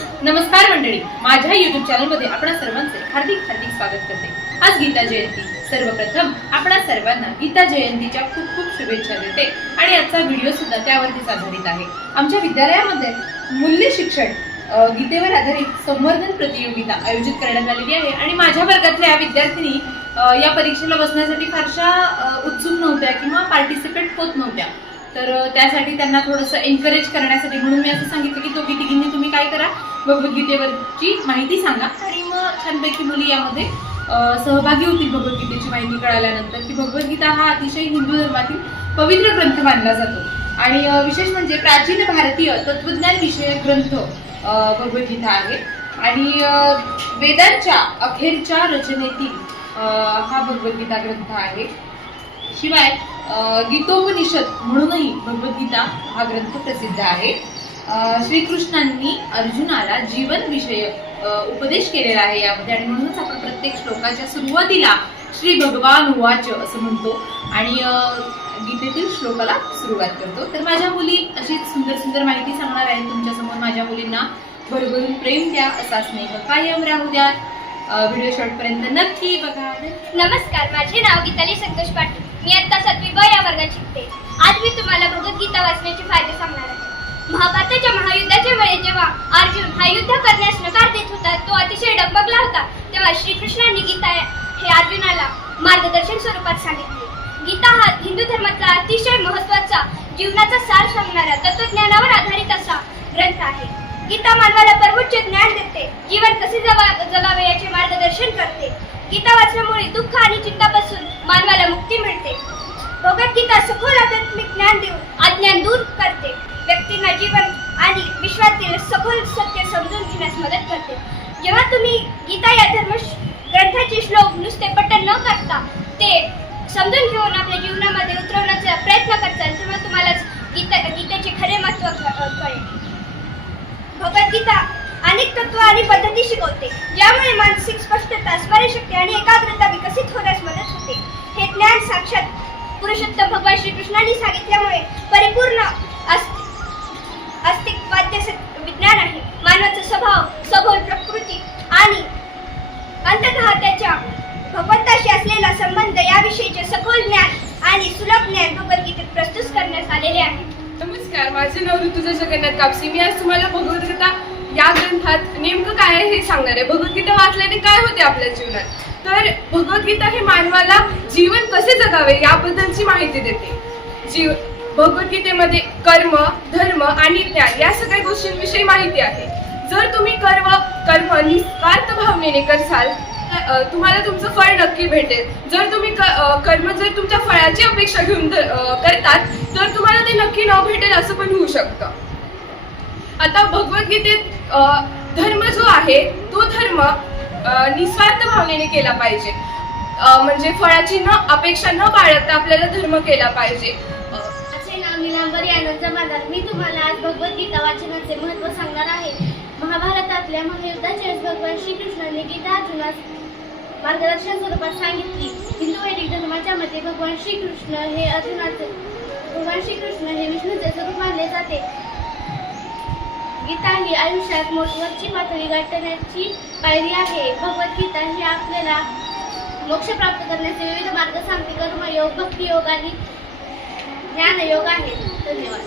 नमस्कार मंडळी. माझ्या युट्यूब चॅनलमध्ये आपण सर्वांचे हार्दिक हार्दिक स्वागत करते. आज गीता जयंती. सर्वप्रथम आपणा सर्वांना गीता जयंतीच्या खूप खूप शुभेच्छा देते. आणि आजचा व्हिडिओ सुद्धा त्यावरतीच आधारित आहे. आमच्या विद्यालयामध्ये मूल्य शिक्षण गीतेवर आधारित संवर्धन प्रतियोगिता आयोजित करण्यात आलेली आहे. आणि माझ्या वर्गातल्या विद्यार्थिनी या परीक्षेला बसण्यासाठी फारशा उत्सुक नव्हत्या किंवा पार्टिसिपेट होत नव्हत्या. तर त्यासाठी त्यांना थोडंसं एनकरेज करण्यासाठी म्हणून मी असं सांगितलं की भगवद्गीतेवरची माहिती सांगा. आणि मग छानपैकी मुली यामध्ये सहभागी होतील भगवद्गीतेची माहिती कळाल्यानंतर की भगवद्गीता हा अतिशय हिंदू धर्मातील पवित्र ग्रंथ मानला जातो. आणि विशेष म्हणजे प्राचीन भारतीय तत्वज्ञान विषयक ग्रंथ भगवद्गीता आहे. आणि वेदांच्या अखेरच्या रचनेतील हा भगवद्गीता ग्रंथ आहे. शिवाय गीतोपनिषद म्हणूनही भगवद्गीता हा ग्रंथ प्रसिद्ध आहे. श्रीकृष्णांनी अर्जुनाला जीवन विषयक उपदेश केलेला आहे यामध्ये. आणि म्हणूनच आपण प्रत्येक श्लोकाच्या सुरुवातीला श्री भगवान उवाच असं म्हणतो आणि गीतेतील श्लोकाला सुरुवात करतो. तर माझ्या मुली अशीच सुंदर सुंदर माहिती सांगणार आहे तुमच्यासमोर माझ्या मुलींना भरभरून प्रेम द्या असा स्नेह कायम राहू द्या. व्हिडिओ शेवटपर्यंत नक्की बघा. नमस्कार माझे नाव गीताली संतोष पाटील. मी आता सातवी ब या वर्गात शिकते. आज मी तुम्हाला भगवद्गीता वाचण्याचे फायदे सांगणार आहे. महाभारताच्या महायुद्धाच्या वेळी जेव्हा अर्जुन हा युद्ध करण्यास नकार देत होता तो अतिशय डगमगला होता. तेव्हा श्रीकृष्णांनी गीता हे अर्जुनाला मार्गदर्शन स्वरूपात सांगितले. गीता हा हिंदू धर्माचा अतिशय महत्त्वाचा जीवनाचा सार सांगणारा तत्वज्ञानावर आधारित असा ग्रंथ आहे. गीता मानवाला सर्वोच्च ज्ञान देते. जीवन कसे जगा- जगावे याचे मार्गदर्शन करते. गीता वाचल्यामुळे दुःख आणि चिंतापासून मानवाला मुक्ती मिळते. भगवद्गीता सखोल शिकण्यास मदत करते. जेव्हा तुम्ही गीता या धर्म ग्रंथाचे श्लोक नुसते पठण न करता ते समजून घेऊन आपल्या जीवनामध्ये उतरवण्याचा प्रयत्न करताल तेव्हा तुम्हाला गीता गीतेचे खरे महत्त्व कळेल. भगवद्गीता अनेक तत्व आणि पद्धती शिकवते ज्यामुळे मानसिक स्पष्टता स्मरणशक्ती आणि एकाग्रता विकसित होण्यास मदत होते. हे ज्ञान साक्षात पुरुषोत्तम भगवान श्रीकृष्णांनी सांगितल्यामुळे परिपूर्ण स्वभाव सभोल प्रकृती आणि अंततः त्याच्या भगवंताशी असलेला संबंध याविषयीचे सखोल ज्ञान आणि सुलभ ज्ञान भगवद्गीतेत प्रस्तुत करण्यात आलेले आहे. नमस्कार माझे नाव ऋतुजा जगन्नाथ कापसी. मी आज तुम्हाला भगवद्गीता या ग्रंथात नेमकं काय आहे हे सांगणार आहे. भगवद्गीता वाचल्याने काय होते आपल्या जीवनात? तर भगवद्गीता हे मानवाला जीवन कसे जगावे याबद्दलची माहिती देते. जीव भगवद्गीतेमध्ये कर्म धर्म आणि ज्ञान या सगळ्या गोष्टींविषयी माहिती आहे. जर तुम्ही कर्म कर्म निस्वार्थ भावनेने करसाल तुम्हाला तुमचं फळ नक्की भेटेल. जर तुम्ही क- कर्म जर तुमच्या फळाची अपेक्षा घेऊन करतात तर तुम्हाला ते नक्की न भेटेल असं पण होऊ शकतं. आता भगवद्गीतेत धर्म जो आहे तो धर्म निस्वार्थ भावनेने केला पाहिजे. म्हणजे फळाची न अपेक्षा न बाळगता आपल्याला धर्म केला पाहिजे. अ, माझे नाव निलांबरी आनंद जमादार मी तुम्हाला आज भगवद्गीता वाचनाचे महत्त्व सांगणार आहे. आपल्या महायुद्धाच्या युद्धाचे भगवान श्रीकृष्णाने गीता अर्जुनास मार्गदर्शन स्वरूपात सांगितली. हिंदू वैदिक धर्माच्या मते भगवान श्रीकृष्ण हे अर्जुनाचे भगवान श्रीकृष्ण हे विष्णूचे स्वरूप मानले जाते. गीता ही आयुष्यात मोठवरची पातळी गाठण्याची पायरी आहे. भगवद्गीता ही आपल्याला मोक्ष प्राप्त करण्याचे विविध मार्ग सांगते. कर्मयोग भक्तियोग आणि ज्ञानयोग आहे. धन्यवाद.